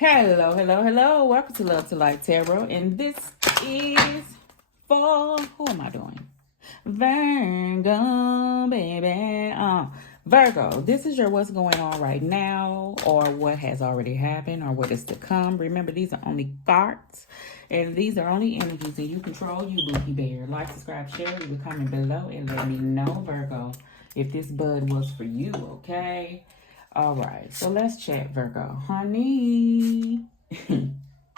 Hello, hello, hello. Welcome to Love to Life Tarot. And this is for, who am I doing? Virgo, baby. Virgo, this is your what's going on right now, or what has already happened, or what is to come. Remember, these are only cards, and these are only energies, and you control you, Bookie Bear. Like, subscribe, share, leave a comment below, and let me know, Virgo, if this bud was for you, okay? All right, so let's chat, Virgo. Honey.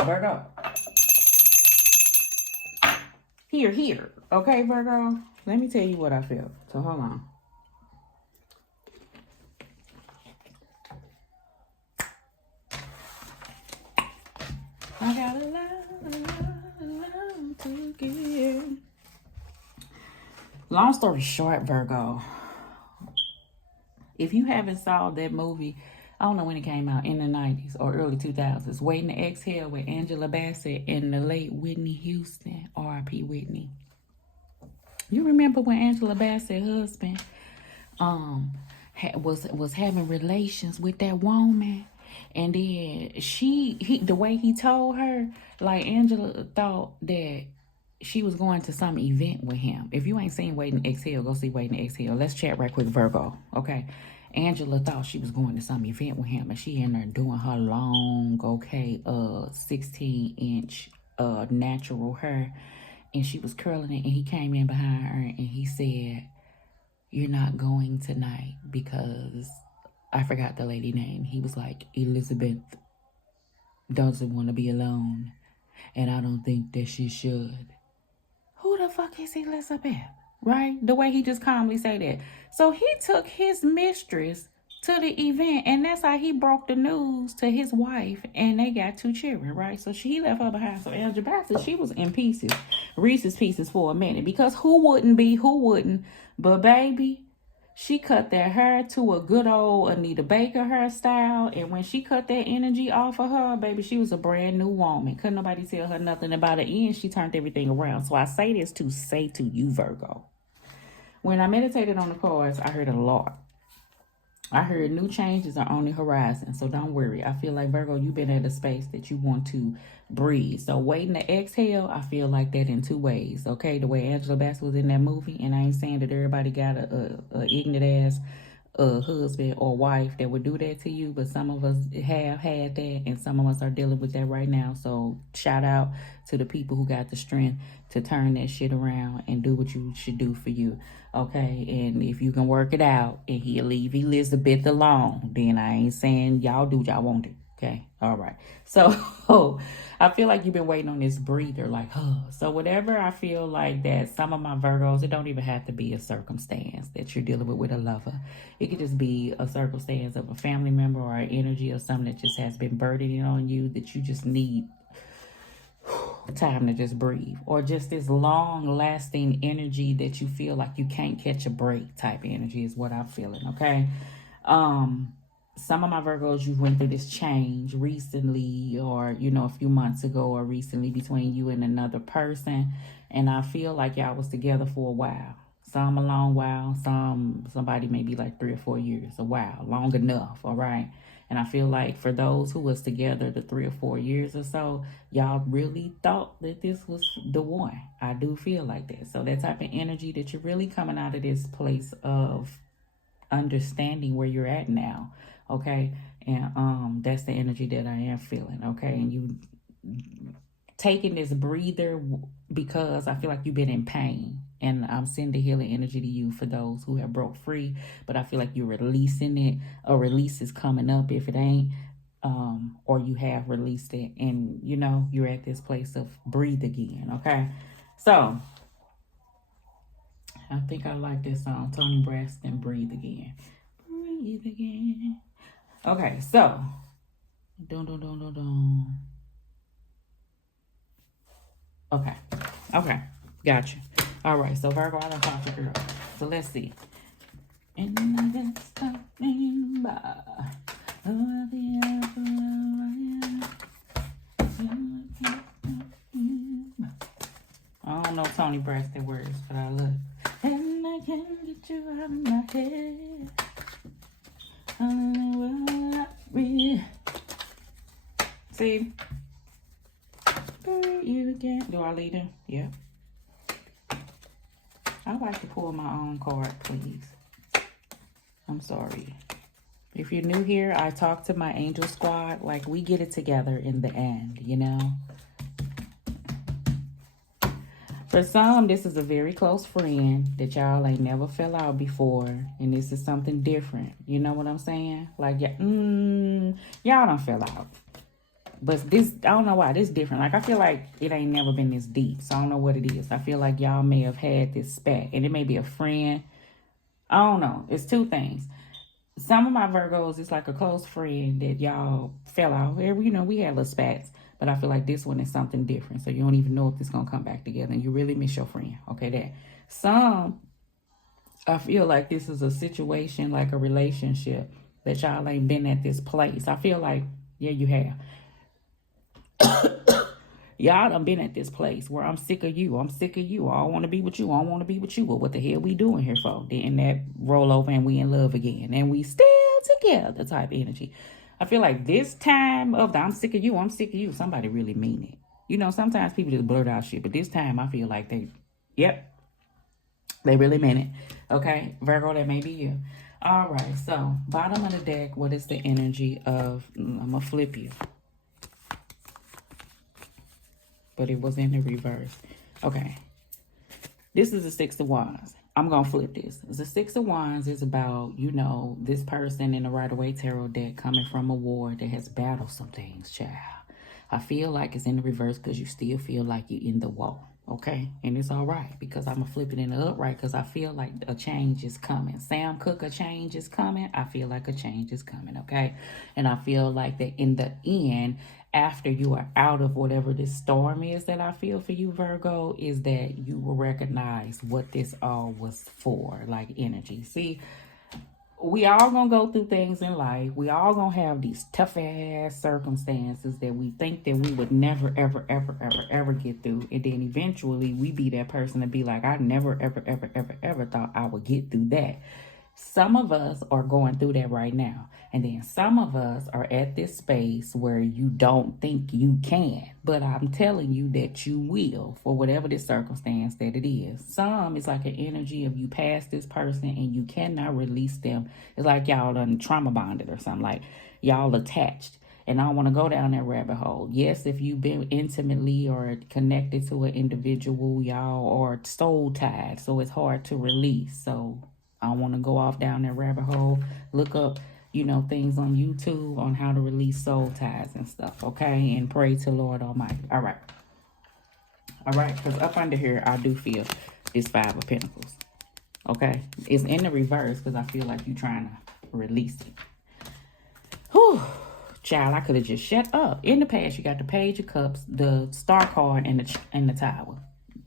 Virgo. Here. Okay, Virgo? Let me tell you what I feel. So hold on. I got a lot to give. Long story short, Virgo, if you haven't saw that movie, I don't know when it came out, in the 90s or early 2000s, Waiting to Exhale with Angela Bassett and the late Whitney Houston, R.I.P. Whitney. You remember when Angela Bassett's husband was having relations with that woman, and then the way he told her, like, Angela thought that she was going to some event with him. If you ain't seen Waiting to Exhale, go see Waiting to Exhale. Let's chat right quick, Virgo. Okay. Angela thought she was going to some event with him, and she in there doing her long, 16-inch natural hair, and she was curling it, and he came in behind her and he said, "You're not going tonight because," I forgot the lady name. He was like, "Elizabeth doesn't want to be alone, and I don't think that she should." Who the fuck is Elizabeth? Right? The way he just calmly say that. So he took his mistress to the event, and that's how he broke the news to his wife, and they got 2 children, right? So he left her behind. So Angela Bassett, she was in pieces, Reese's Pieces for a minute, because who wouldn't, but baby, she cut that hair to a good old Anita Baker hairstyle, and when she cut that energy off of her, baby, she was a brand new woman. Couldn't nobody tell her nothing about it, and she turned everything around. So I say this to say to you, Virgo, when I meditated on the cards, I heard a lot. I heard new changes are on the horizon, so don't worry. I feel like, Virgo, you've been at a space that you want to breathe. So waiting to exhale, I feel like that in 2 ways, okay? The way Angela Bassett was in that movie, and I ain't saying that everybody got a ignorant ass husband or wife that would do that to you, but some of us have had that, and some of us are dealing with that right now. So shout out to the people who got the strength to turn that shit around and do what you should do for you, okay? And if you can work it out and he'll leave Elizabeth alone, then I ain't saying y'all do what y'all want to. Okay. All right. So I feel like you've been waiting on this breather, like, oh. So whatever, I feel like that some of my Virgos, it don't even have to be a circumstance that you're dealing with a lover. It could just be a circumstance of a family member or an energy or something that just has been burdening on you that you just need time to just breathe, or just this long lasting energy that you feel like you can't catch a break type energy is what I'm feeling. Okay. Some of my Virgos, you went through this change recently, or a few months ago, or recently, between you and another person, and I feel like y'all was together for a while. Some a long while, somebody maybe like 3 or 4 years, a while, long enough. All right. And I feel like for those who was together the 3 or 4 years or so, y'all really thought that this was the one. I do feel like that. So that type of energy that you're really coming out of this place of understanding where you're at now. Okay. And that's the energy that I am feeling. Okay. And you taking this breather because I feel like you've been in pain, and I'm sending healing energy to you for those who have broke free, but I feel like you're releasing it. A release is coming up if it ain't, or you have released it, and you're at this place of breathe again. Okay. So I think I like this song, Tony Braxton, Breathe Again. Breathe again. Okay, so Okay, gotcha. All right, so Virgo, I done talked to girl. So let's see. And I got something by I don't know Tony Braxton words, but I love it. And I can't get you out of my head. See? You again. Do I lead him? Yeah. I like to pull my own card, please. I'm sorry. If you're new here, I talk to my angel squad. Like, we get it together in the end, you know? For some, this is a very close friend that y'all ain't never fell out before. And this is something different. You know what I'm saying? Like, y'all done fell out. But this, I don't know why, this different. Like, I feel like it ain't never been this deep. So I don't know what it is. I feel like y'all may have had this spat. And it may be a friend. I don't know. It's two things. Some of my Virgos, it's like a close friend that y'all fell out. You know, we had little spats. But I feel like this one is something different. So you don't even know if it's going to come back together. And you really miss your friend. Okay, that. Some, I feel like this is a situation, like a relationship, that y'all ain't been at this place. I feel like, yeah, you have. Y'all done been at this place where I'm sick of you. I'm sick of you. I don't want to be with you. I don't want to be with you. But what the hell we doing here for? Then that roll over and we in love again. And we still together type energy. I feel like this time of the I'm sick of you, somebody really mean it. You know, sometimes people just blurt out shit. But this time I feel like they really meant it. Okay, Virgo, that may be you. All right, so bottom of the deck, what is the energy of, I'm going to flip you. But it was in the reverse. Okay. This is the Six of Wands. I'm going to flip this. The Six of Wands is about, you know, this person in the Rider-Waite Tarot deck coming from a war that has battled some things, child. I feel like it's in the reverse because you still feel like you're in the war. Okay? And it's all right because I'm going to flip it in the upright because I feel like a change is coming. Sam Cooke, a change is coming. I feel like a change is coming. Okay? And I feel like that in the end, after you are out of whatever this storm is that I feel for you, Virgo, is that you will recognize what this all was for, like energy. See, we all gonna go through things in life. We all gonna have these tough ass circumstances that we think that we would never, ever, ever, ever, ever get through. And then eventually we be that person to be like, I never, ever, ever, ever, ever thought I would get through that. Some of us are going through that right now. And then some of us are at this space where you don't think you can. But I'm telling you that you will for whatever this circumstance that it is. Some, it's like an energy of you past this person and you cannot release them. It's like y'all done trauma bonded or something. Like y'all attached. And I don't want to go down that rabbit hole. Yes, if you've been intimately or connected to an individual, y'all are soul tied. So it's hard to release. So I don't want to go off down that rabbit hole. Look up, you know, things on YouTube on how to release soul ties and stuff, okay? And pray to Lord Almighty. All right. All right, because up under here, I do feel this Five of Pentacles, okay? It's in the reverse because I feel like you're trying to release it. Whew. Child, I could have just shut up. In the past, you got the Page of Cups, the Star card, and the Tower.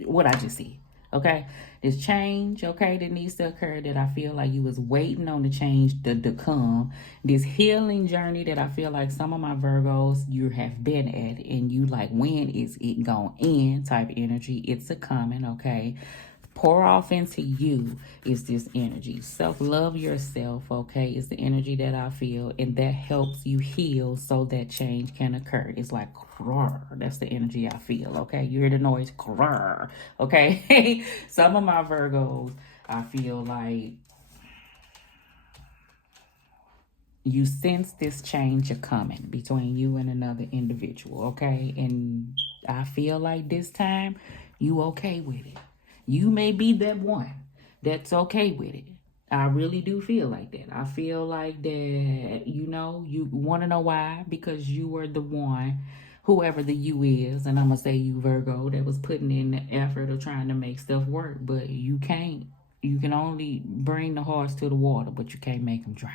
What I just said. Okay, this change, okay, that needs to occur that I feel like you was waiting on the change to come. This healing journey that I feel like some of my Virgos you have been at and you like, when is it going to end type energy. It's a coming, okay. Pour off into you is this energy. Self-love yourself, okay, is the energy that I feel. And that helps you heal so that change can occur. It's like, that's the energy I feel, okay? You hear the noise, okay? Some of my Virgos, I feel like you sense this change are coming between you and another individual, okay? And I feel like this time, you okay with it. You may be that one that's okay with it. I really do feel like that. I feel like that, you know, you want to know why? Because you were the one, whoever the you is, and I'm going to say you, Virgo, that was putting in the effort of trying to make stuff work. But you can't. You can only bring the horse to the water, but you can't make them drown.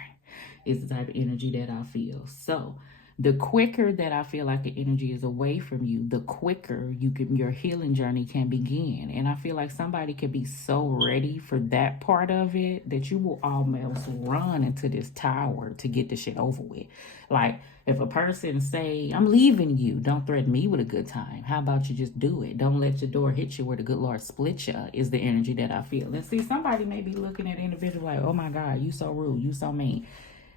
It's the type of energy that I feel. So the quicker that I feel like the energy is away from you, the quicker your healing journey can begin. And I feel like somebody could be so ready for that part of it that you will almost run into this tower to get the shit over with. Like if a person say, I'm leaving you, don't threaten me with a good time. How about you just do it? Don't let your door hit you where the good Lord split you is the energy that I feel. And see, somebody may be looking at an individual like, oh my God, you so rude, you so mean.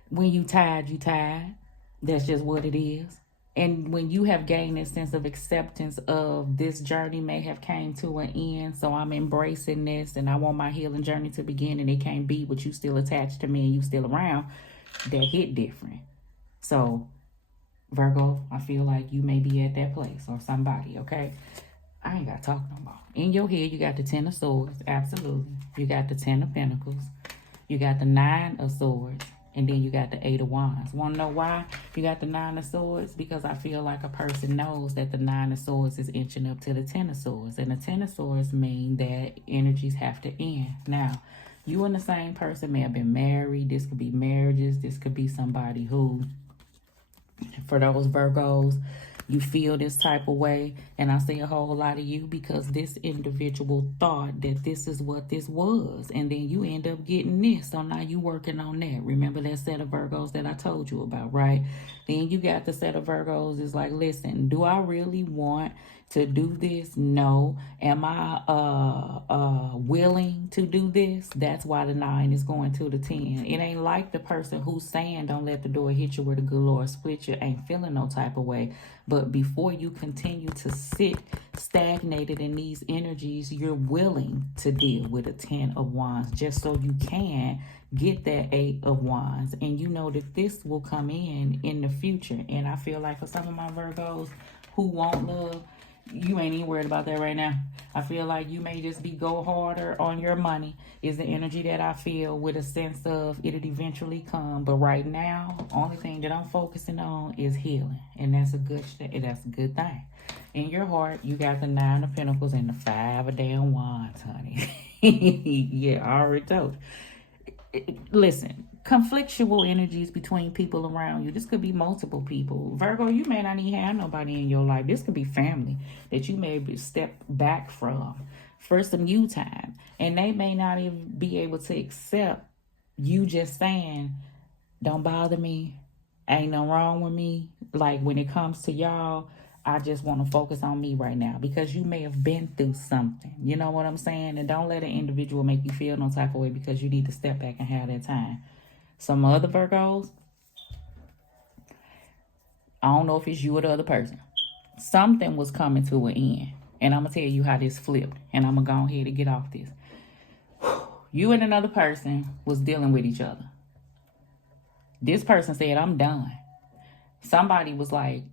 When you tired, you tired. That's just what it is. And when you have gained a sense of acceptance of this journey may have came to an end, so I'm embracing this and I want my healing journey to begin, and it can't be with you still attached to me and you still around, that hit different. So Virgo, I feel like you may be at that place, or somebody, okay? I ain't got to talk no more. In your head, you got the 10 of Swords, absolutely. You got the 10 of Pentacles. You got the 9 of Swords. And then you got the 8 of Wands. Want to know why you got the 9 of Swords? Because I feel like a person knows that the 9 of Swords is inching up to the 10 of Swords. And the 10 of Swords mean that energies have to end. Now, you and the same person may have been married. This could be marriages. This could be somebody who, for those Virgos, you feel this type of way, and I see a whole lot of you because this individual thought that this is what this was, and then you end up getting this. So now you working on that. Remember that set of Virgos that I told you about, right? Then you got the set of Virgos is like, listen, do I really want to do this? No. Am I willing to do this? That's why the 9 is going to the 10. It ain't like the person who's saying don't let the door hit you where the good Lord split you ain't feeling no type of way. But before you continue to sit stagnated in these energies, you're willing to deal with a 10 of Wands just so you can get that 8 of Wands. And you know that this will come in the future. And I feel like for some of my Virgos who want love, you ain't even worried about that right now. I feel like you may just be go harder on your money is the energy that I feel, with a sense of it'll eventually come. But right now, only thing that I'm focusing on is healing. And that's a good thing. In your heart, you got the 9 of Pentacles and the 5 of damn Wands, honey. Yeah, I already told you. Listen, conflictual energies between people around you. This could be multiple people. Virgo, you may not even have nobody in your life. This could be family that you may step back from for some you time. And they may not even be able to accept you just saying, don't bother me. Ain't no wrong with me. Like when it comes to y'all, I just want to focus on me right now, because you may have been through something. You know what I'm saying? And don't let an individual make you feel no type of way, because you need to step back and have that time. Some other Virgos, I don't know if it's you or the other person. Something was coming to an end. And I'm going to tell you how this flipped. And I'm going to go ahead and get off this. You and another person was dealing with each other. This person said, I'm done. Somebody was like,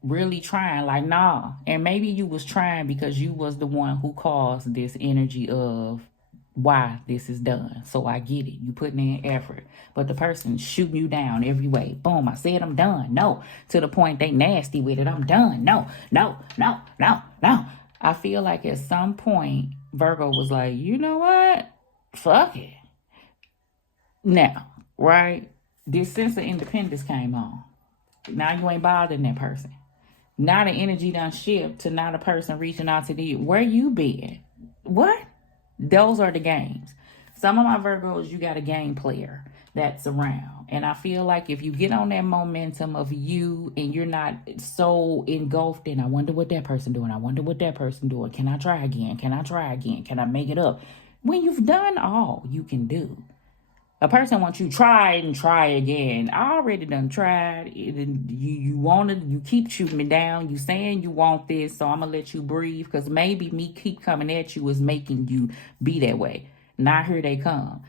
really trying, like, nah. And maybe you was trying because you was the one who caused this energy of why this is done. So I get it. You putting in effort. But the person shooting you down every way. Boom, I said I'm done. No. To the point they nasty with it. I'm done. No, no, no, no, no. I feel like at some point, Virgo was like, you know what? Fuck it. Now, right? This sense of independence came on. Now you ain't bothering that person. Now the energy done shift to now the person reaching out to you. Where you been? What? Those are the games. Some of my Virgos, you got a game player that's around. And I feel like if you get on that momentum of you and you're not so engulfed in, I wonder what that person doing. I wonder what that person doing. Can I try again? Can I try again? Can I make it up? When you've done all you can do. A person wants you try and try again. I already done tried. You keep shooting me down. You saying you want this, so I'm going to let you breathe, because maybe me keep coming at you is making you be that way. Now here they come.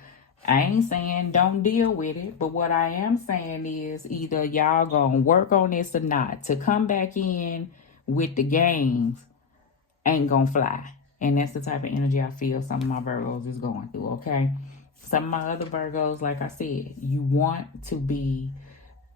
I ain't saying don't deal with it, but what I am saying is either y'all going to work on this or not. To come back in with the games ain't going to fly. And that's the type of energy I feel some of my Virgos is going through, okay? Some of my other Virgos, like I said, you want to be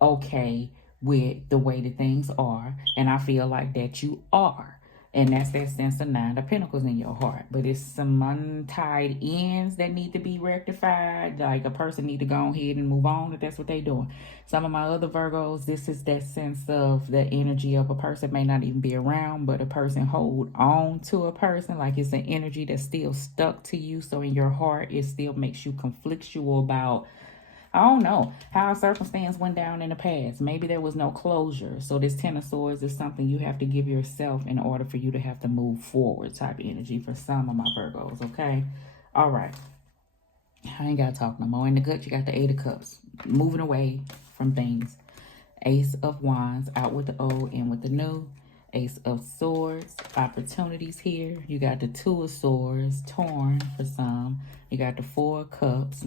okay with the way that things are. And I feel like that you are. And that's that sense of 9 of Pentacles in your heart. But it's some untied ends that need to be rectified. Like a person need to go ahead and move on if that's what they doing. Some of my other Virgos, this is that sense of the energy of a person may not even be around, but a person hold on to a person. Like it's an energy that's still stuck to you. So in your heart, it still makes you conflictual about, I don't know, how a circumstance went down in the past. Maybe there was no closure. So this 10 of Swords is something you have to give yourself in order for you to have to move forward type energy for some of my Virgos, okay? All right. I ain't got to talk no more. In the gut, you got the 8 of Cups. Moving away from things. Ace of Wands, out with the old, in with the new. Ace of Swords, opportunities here. You got the Two of Swords, torn for some. You got the Four of Cups.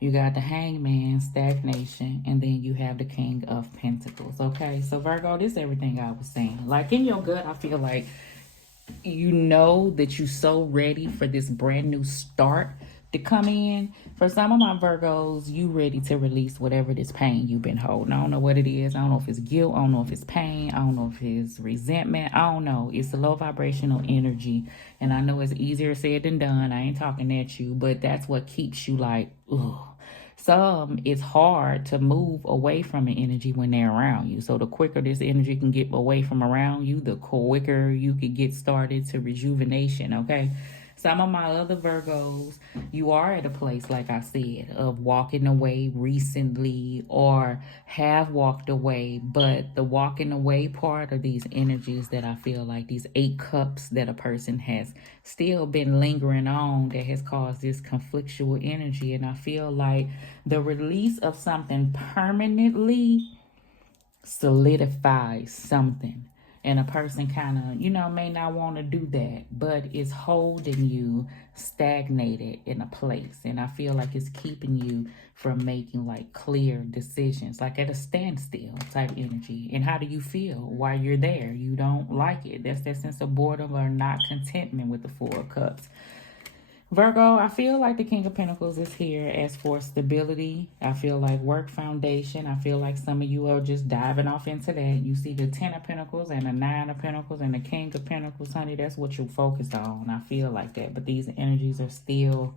You got the Hangman, stagnation, and then you have the King of Pentacles. Okay, so Virgo, this is everything I was saying. Like in your gut, I feel like you know that you're so ready for this brand new start to come in. For some of my Virgos, you ready to release whatever this pain you've been holding. I don't know what it is. I don't know if it's guilt. I don't know if it's pain. I don't know if it's resentment. I don't know. It's a low vibrational energy. And I know it's easier said than done. I ain't talking at you, but that's what keeps you like, ugh. Some, it's hard to move away from an energy when they're around you. So the quicker this energy can get away from around you, the quicker you could get started to rejuvenation, okay? Some of my other Virgos, you are at a place, like I said, of walking away recently or have walked away. But the walking away part of these energies that I feel like these 8 cups that a person has still been lingering on that has caused this conflictual energy. And I feel like the release of something permanently solidifies something. And a person kind of, may not want to do that, but it's holding you stagnated in a place. And I feel like it's keeping you from making like clear decisions, like at a standstill type energy. And how do you feel while you're there? You don't like it. That's that sense of boredom or not contentment with the Four of Cups. Virgo, I feel like the King of Pentacles is here as for stability. I feel like work foundation. I feel like some of you are just diving off into that. You see the 10 of Pentacles and the 9 of Pentacles and the King of Pentacles, honey. That's what you're focused on. I feel like that. But these energies are still,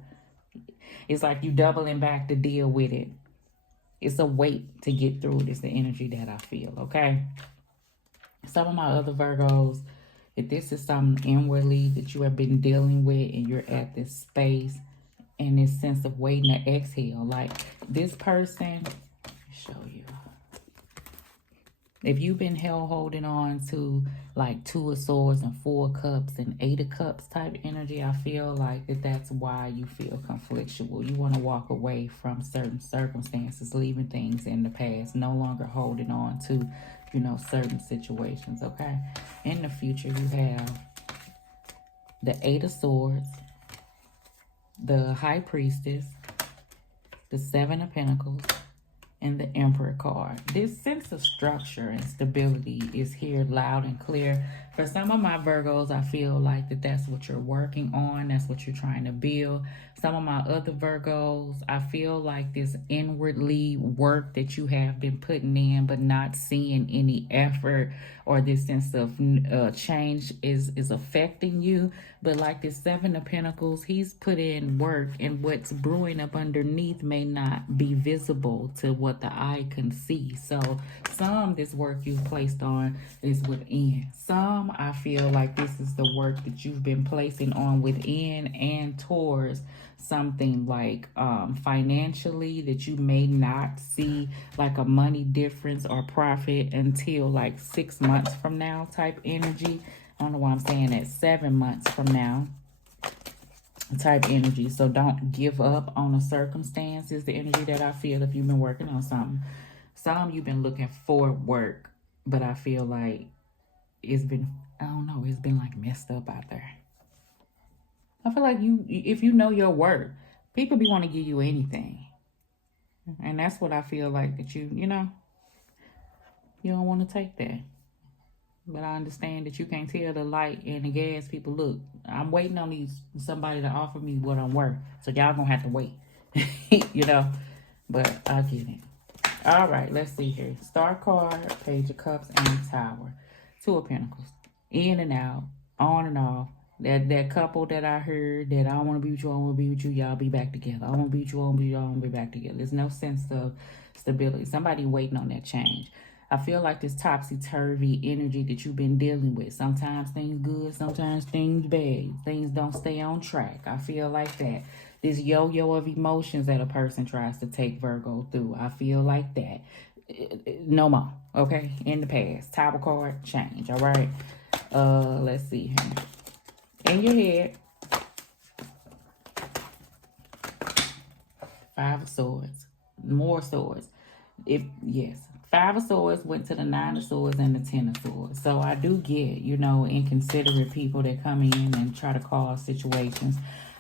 it's like you doubling back to deal with it. It's a weight to get through it. It's the energy that I feel, okay? Some of my other Virgos, if this is something inwardly that you have been dealing with and you're at this space and this sense of waiting to exhale, like this person, show you. If you've been holding on to like 2 of Swords and 4 of Cups and 8 of Cups type energy, I feel like that's why you feel conflictual. You want to walk away from certain circumstances, leaving things in the past, no longer holding on to, certain situations, okay? In the future, you have the 8 of Swords, the High Priestess, the 7 of Pentacles, and the Emperor card. This sense of structure and stability is here loud and clear. For some of my Virgos, I feel like that's what you're working on. That's what you're trying to build. Some of my other Virgos, I feel like this inwardly work that you have been putting in but not seeing any effort, or this sense of change is affecting you. But like this 7 of Pentacles, he's put in work, and what's brewing up underneath may not be visible to what the eye can see. So some this work you've placed on is within. Some, I feel like this is the work that you've been placing on within and towards something like financially that you may not see like a money difference or profit until like 6 months from now type energy. I don't know why I'm saying that. 7 months from now type energy. So don't give up on a circumstance is the energy that I feel if you've been working on something. Some you've been looking for work, but I feel like it's been, I don't know, it's been like messed up out there. I feel like if you know your worth, people be want to give you anything. And that's what I feel like that you don't want to take that. But I understand that you can't tell the light and the gas. People, look, I'm waiting on somebody to offer me what I'm worth. So y'all gonna have to wait, But I get it. All right, let's see here. Star card, Page of Cups, and Tower. 2 of Pentacles. In and out, on and off. That couple that I heard that I don't want to be with you, I don't want to be with you, y'all be back together. I don't want to be with you, I don't want to be with you, I don't want to be back together. There's no sense of stability. Somebody waiting on that change. I feel like this topsy-turvy energy that you've been dealing with. Sometimes things good, sometimes things bad. Things don't stay on track. I feel like that. This yo-yo of emotions that a person tries to take Virgo through. I feel like that. No more, okay? In the past. Tower card, change, all right? Let's see here. In your head, 5 of Swords, more swords. Yes, Five of Swords went to the Nine of Swords and the Ten of Swords. So I do get, inconsiderate people that come in and try to cause situations.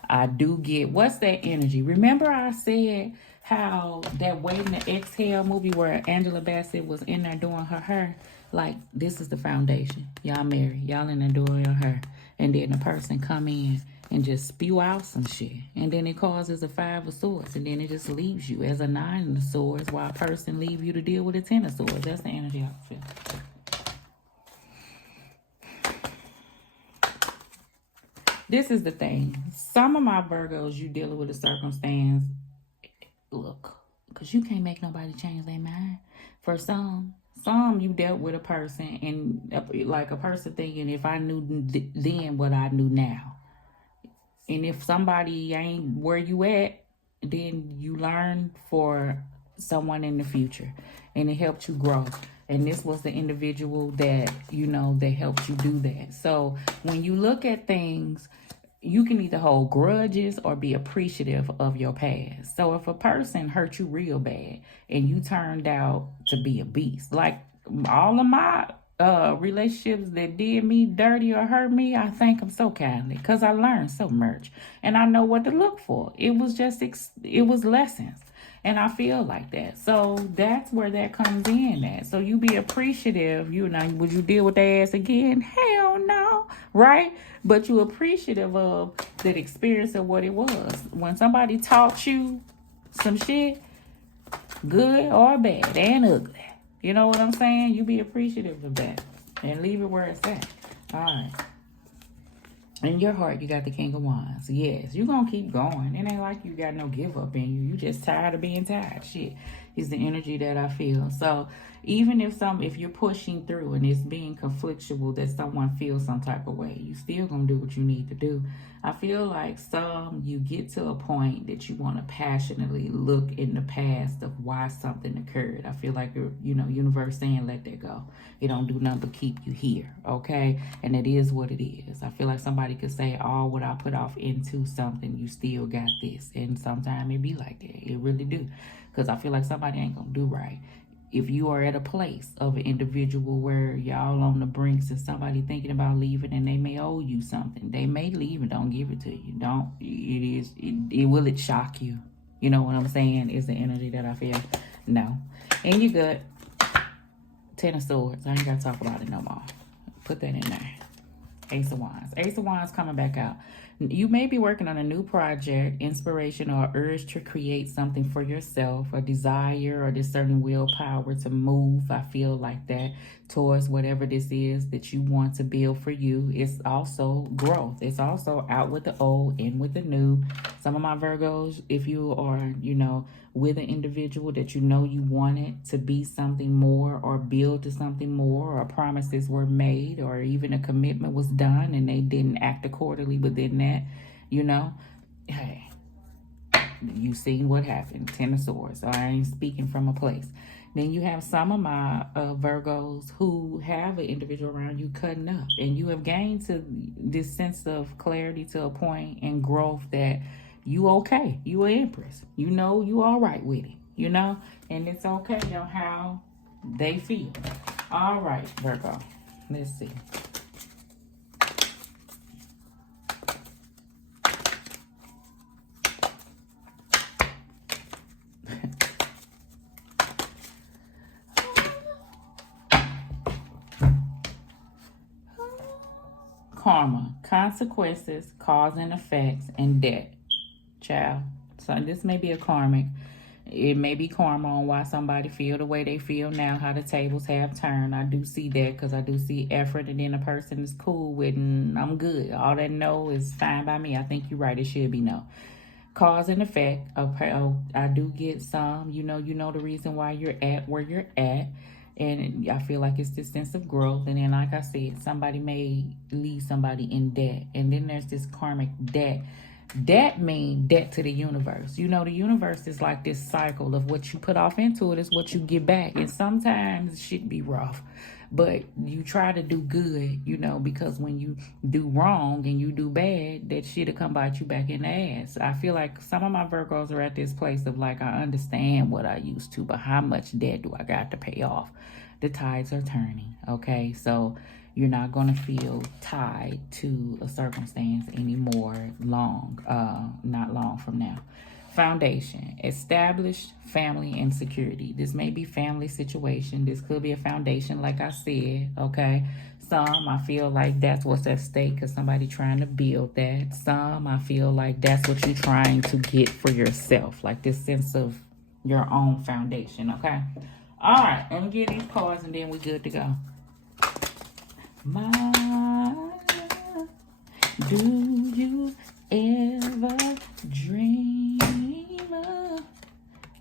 I do get, what's that energy? Remember I said how that Waiting to Exhale movie where Angela Bassett was in there doing her hair? Like, this is the foundation. Y'all married. Y'all in there doing your hair. And then the person come in and just spew out some shit. And then it causes a Five of Swords. And then it just leaves you as a Nine of Swords while a person leave you to deal with a Ten of Swords. That's the energy I feel. This is the thing. Some of my Virgos, you dealing with a circumstance. Look, because you can't make nobody change their mind. For some you dealt with a person and like a person thinking, if I knew then what I knew now. And if somebody ain't where you at, then you learn for someone in the future. And it helped you grow. And this was the individual that, that helped you do that. So when you look at things, you can either hold grudges or be appreciative of your past. So if a person hurt you real bad and you turned out to be a beast, like all of my relationships that did me dirty or hurt me, I thank them so kindly because I learned so much and I know what to look for. It was just, it was lessons. And I feel like that. So that's where that comes in at. So you be appreciative. Would you deal with their ass again? Hell no. Right? But you appreciative of that experience of what it was. When somebody taught you some shit, good or bad and ugly. You know what I'm saying? You be appreciative of that. And leave it where it's at. All right. In your heart, you got the King of Wands. Yes, you're going to keep going. It ain't like you got no give up in you. You just tired of being tired. Shit is the energy that I feel. So even if you're pushing through and it's being conflictual that someone feels some type of way, you still going to do what you need to do. I feel like you get to a point that you want to passionately look in the past of why something occurred. I feel like, universe saying, let that go. It don't do nothing but keep you here, okay? And it is what it is. I feel like somebody could say, oh, what I put off into something, you still got this. And sometimes it be like that. It really do. Because I feel like somebody ain't going to do right. If you are at a place of an individual where y'all on the brinks and somebody thinking about leaving and they may owe you something, they may leave and don't give it to you. Will it shock you? You know what I'm saying? Is the energy that I feel. No. And you good. Ten of Swords. I ain't got to talk about it no more. Put that in there. Ace of Wands. Ace of Wands coming back out. You may be working on a new project, inspiration or urge to create something for yourself, a desire or this certain willpower to move. I feel like that towards whatever this is that you want to build for you. It's also growth. It's also out with the old, in with the new. Some of my Virgos, if you are, with an individual that you wanted to be something more or build to something more, or promises were made or even a commitment was done and they didn't act accordingly within that, hey, you seen what happened. Ten of Swords. So I ain't speaking from a place. Then you have some of my Virgos who have an individual around you cutting up, and you have gained to this sense of clarity to a point and growth that you okay. You an empress. You all right with it, and it's okay on how they feel. All right, Virgo. Let's see. Karma, consequences, cause and effects, and debt. Child. So this may be a karmic. It may be karma on why somebody feel the way they feel now, how the tables have turned. I do see that because I do see effort, and then a person is cool with, and I'm good. All that no is fine by me. I think you're right. It should be no. Cause and effect. I do get some. You know the reason why you're at where you're at. And I feel like it's this sense of growth. And then, like I said, somebody may leave somebody in debt. And then there's this karmic debt. Debt means debt to the universe. The universe is like this cycle of what you put off into it is what you get back. And sometimes shit be rough. but you try to do good, you know, because when you do wrong and you do bad, that shit'll come bite you back in the ass. I feel like some of my Virgos are at this place of like, I understand what I used to, but how much debt do I got to pay off? The tides are turning, okay? So you're not going to feel tied to a circumstance anymore not long from now. Foundation, established family and security. This may be family situation. This could be a foundation, like I said, okay? Some, I feel like that's what's at stake because somebody trying to build that. Some, I feel like that's what you're trying to get for yourself, like this sense of your own foundation, okay? All right, let me get these cards and then we're good to go. My love, do you ever dream of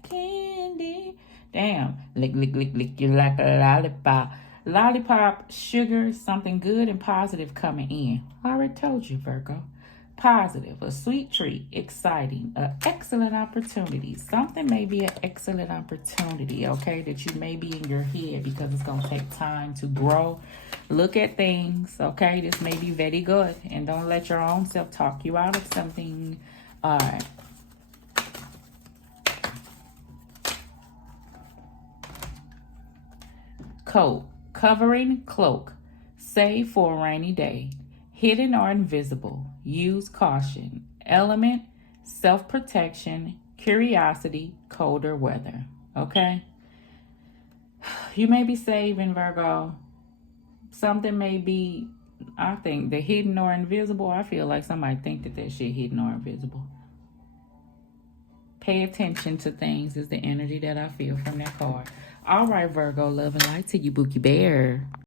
candy? Damn, lick you like a lollipop. Lollipop, sugar, something good and positive coming in. I already told you, Virgo. Positive, a sweet treat, exciting, an excellent opportunity. Something may be an excellent opportunity, okay, that you may be in your head because it's going to take time to grow. Look at things, okay? This may be very good. And don't let your own self talk you out of something. All right. Coat, covering, cloak, save for a rainy day. Hidden or invisible, use caution. Element, self-protection, curiosity, colder weather. Okay? You may be saving, Virgo. Something may be, I think, the hidden or invisible. I feel like somebody think that shit hidden or invisible. Pay attention to things is the energy that I feel from that card. All right, Virgo, love and light to you, Bookie Bear.